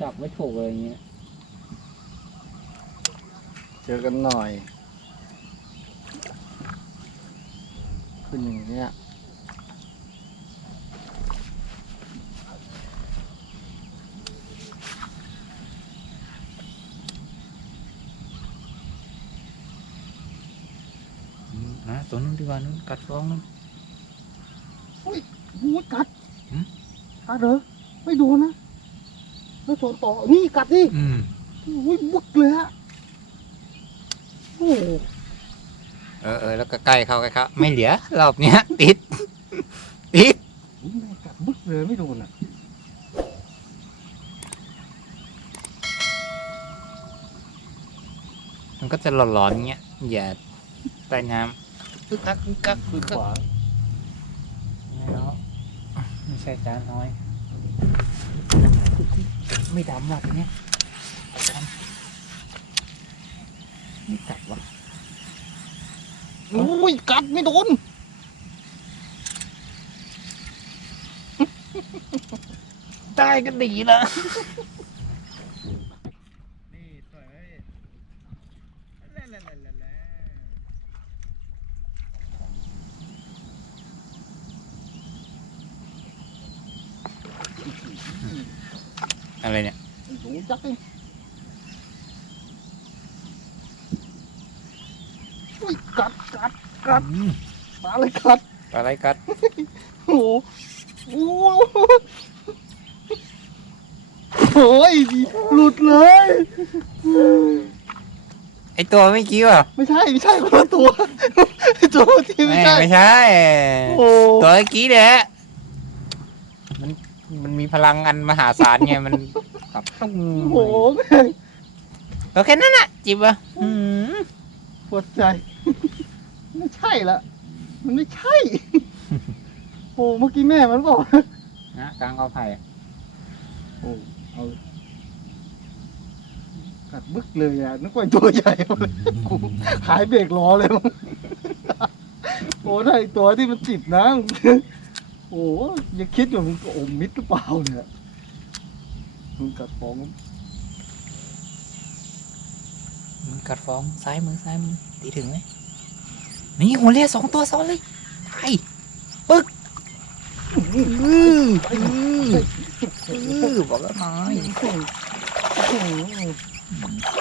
จับไม่ถูกเลยอย่างเงี้ย เจอกันหน่อย ขึ้นอย่างเนี้ยนะตัวนู้นดีกว่านู้นกัดฟองนู้นโอ้ยกัดหืมกัดเหรอไม่โดนนะ ไม่โดนต่อ นี่กัดดิอืมโอ้ยบึกเลยฮะโอ้โหเออเออแล้วก็ใกล้เข้าใกล้เข้าไม่เหลือรอบเนี้ย ติด ติด แม่งกัดบึกเลยไม่โดนอะมันก็จะหลอนๆอย่างเงี้ยอย่าใต้น้ำอึกอักอึกอักคือึอกขอักวาไม่เอาไม่ใช่จานน้อย ไม่ดำว่ะตัวเนี้ยดำไม่กัดว่ะโอ้ยกัดไม่โดนได้ก็ดีละ นี่สวยไหม อะไรเนี่ยหนูจักเลยอุ้ยกัดกัดกัดอืมมาเลยกัดอะไรกัดโอ้โหโอ้โหโอ้ยหลุดเลย ไอตัวไม่อกี้ว่ะไม่ใช่ไม่ใช่คนละตัวตัวที่ไม่ไม่ใช่ไม่ใช่โอ้ตัวเมื่อกี้เนี่ยมัน มันมีพลังอันมหาศาลไงมันกับตุ้มโหแม่งตัวแค่นั้นน่ะ จิบอะอืมปวดใจ ไม่ใช่ละ มันไม่ใช่ โอ้เมื่อกี้แม่มันบอกนะกลางกอไผ่อะโอ้เอากัดบึกเลยอะนึกว่าตัวใหญ่เลยกูขายเบรกล้อเลยมั้งโอ้ถ้าไอตัวที่มันจิบนะ โอ้ยังคิดอยู่มันโอมมิดหรือเปล่าเนี่ยมึงกัดฟองมันกัดฟองซ้ายมือซ้ายมือตีถึงไหมนี่หัวเรียสองตัวซ้อนเลยไปปึ๊กอืออืออือบอกแล้วน้อย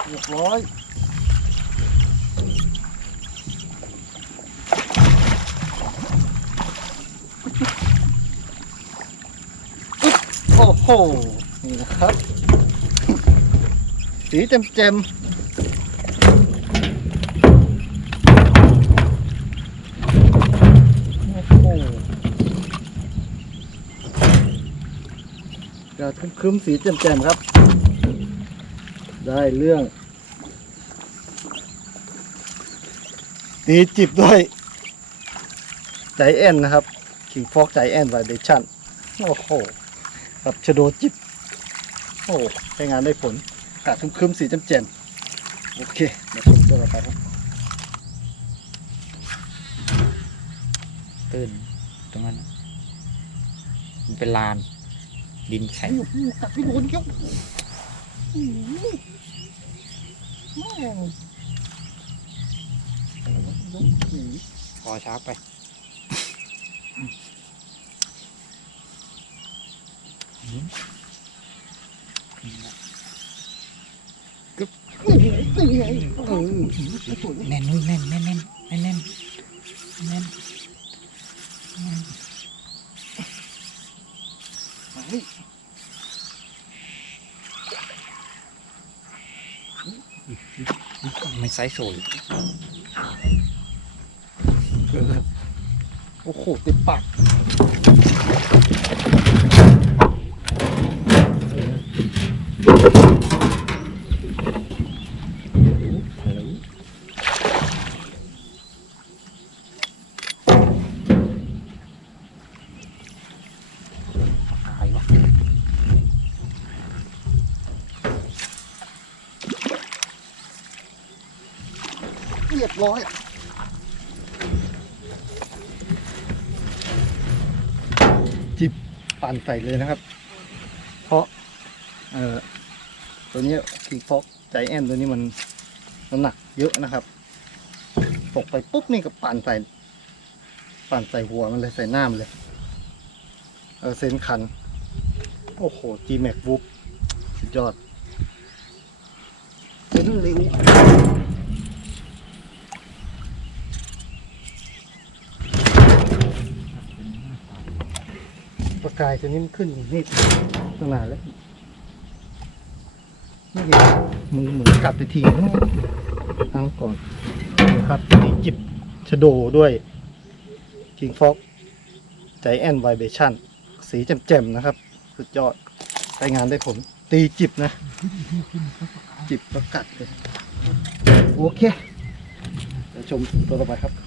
เรียบร้อย โอ้โห นี่นะครับ สีเต็มเต็มๆโอ้โหยวครึ้มๆสีเต็มมๆครับ ได้เรื่องตีจิบด้วย ใจแอนนะครับ คิงฟอกใจแอนไวเดชั่น โอ้โห กับชะโดจิบ โอ้ใช้งานได้ผลกาดคึมๆสีจำเจนโอเคเดี๋ยวผมตัวต่อไปครับตื่นตรงนั้นน่ะมันเป็นลาน ดินแข็งโอ้โหกัดไม่โดนเกี้ยวอื้อหือแม่ง พอช้าไป แน่นแน่นแน่นแน่นแน่นแน่นแน่นไม่ไซส์โซยโอ้โหเต็มปาก รียบร้อยจิบปั่นใส่เลยนะครับ เพราะเอ่อตัวนี้คิงฟอกใจแอนตัวนี้มันน้ำหนักเยอะนะครับตกไปปุ๊บนี่ก็ปั่นใส่ ปั่นใส่หัวมันเลยใส่หน้ามันเลย เออเซนคัน โอ้โห G Max วุบสุดยอดเซนเร็วประ กายตัวนี้มันขึ้นนี่ตั้งนานแล้วนี่ไงมือเหมือนกัดไปทีนึงตั้งก่อนนะครับนี่จิบชะโดด้วย King Fox ใจแอนไวเบชั่นสีแจ่มๆนะครับ สุดยอดใช้งานได้ผลตีจิบนะ จิบประกัดเลย โอเคชมตัวต่อไปครับ